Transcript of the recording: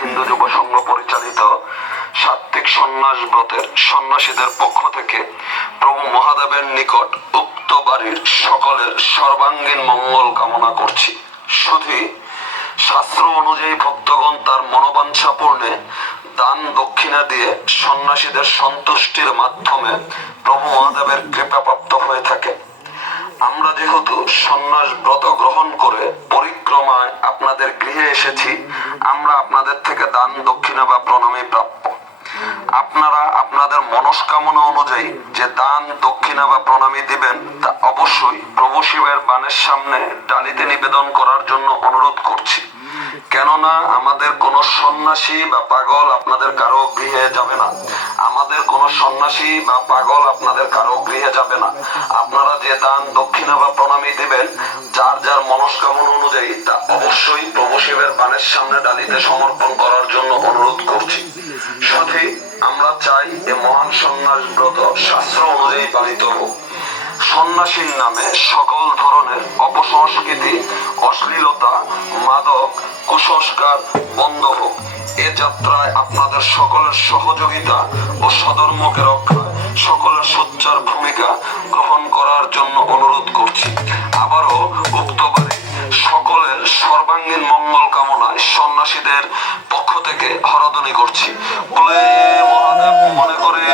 হিন্দু যুব সংঘ পরিচালিত সাত্ত্বিক সন্ন্যাস ব্রতের সন্ন্যাসীদের পক্ষ থেকে প্রভু মহাদেবের নিকট উক্ত বাড়ির সকলের সর্বাঙ্গীন মঙ্গল কামনা করছি। শুধু শাস্ত্র অনুযায়ী ভক্তগণ তার মনোবাঞ্ছা পূর্ণে দান দক্ষিণা দিয়ে সন্ন্যাসীদের সন্তুষ্টির মাধ্যমে প্রভু মহাদেবের কৃপাপ্রাপ্ত হয়ে থাকে। আমরা যেহেতু সন্ন্যাস ব্রত গ্রহণ করে পরিক্রমায় আপনাদের গৃহে এসেছি, আমরা আপনাদের থেকে দান দক্ষিণা বা প্রণামী প্রাপ্য। আপনারা আপনাদের মনস্কামনা অনুযায়ী যে দান দক্ষিণা বা প্রণামী দিবেন তা অবশ্যই প্রভু শিবের বাণের সামনে ডালিতে নিবেদন করার জন্য অনুরোধ করছি। কেননা আমাদের কোন সন্ন্যাসী বা পাগল আপনাদের কারো গৃহে যাবে না। আমাদের কোন সন্ন্যাসী বা পাগল আপনাদের কারো গৃহে যাবে না। আপনারা যে দান দক্ষিণা বা প্রণামী দিবেন যার যার মনস্কামনা অনুযায়ী তা অবশ্যই প্রভু শিবের বাণের সামনে ডালিতে সমর্পণ করার জন্য অনুরোধ করছি। সাথে আমরা চাই এ মহান সন্ন্যাস ব্রত শাস্ত্র অনুযায়ী পালিত হোক। সন্ন্যাসীর নামে সকল ধরনের অপসংস্কৃতি, অশ্লীলতা, মাদক, কুসংস্কার বন্ধ হোক। এ যাত্রায় আপনাদের সকলের সহযোগিতা ও সধর্মকে রক্ষায় সকলের সোচ্চার ভূমিকা গ্রহণ করার জন্য অনুরোধ করছি। আবারও উক্ত বাড়ি সকলের সর্বাঙ্গীন মঙ্গল কামনায় সন্ন্যাসীদের পক্ষ থেকে হরধ্বনি করছি। বলে মহাদেব মনে করে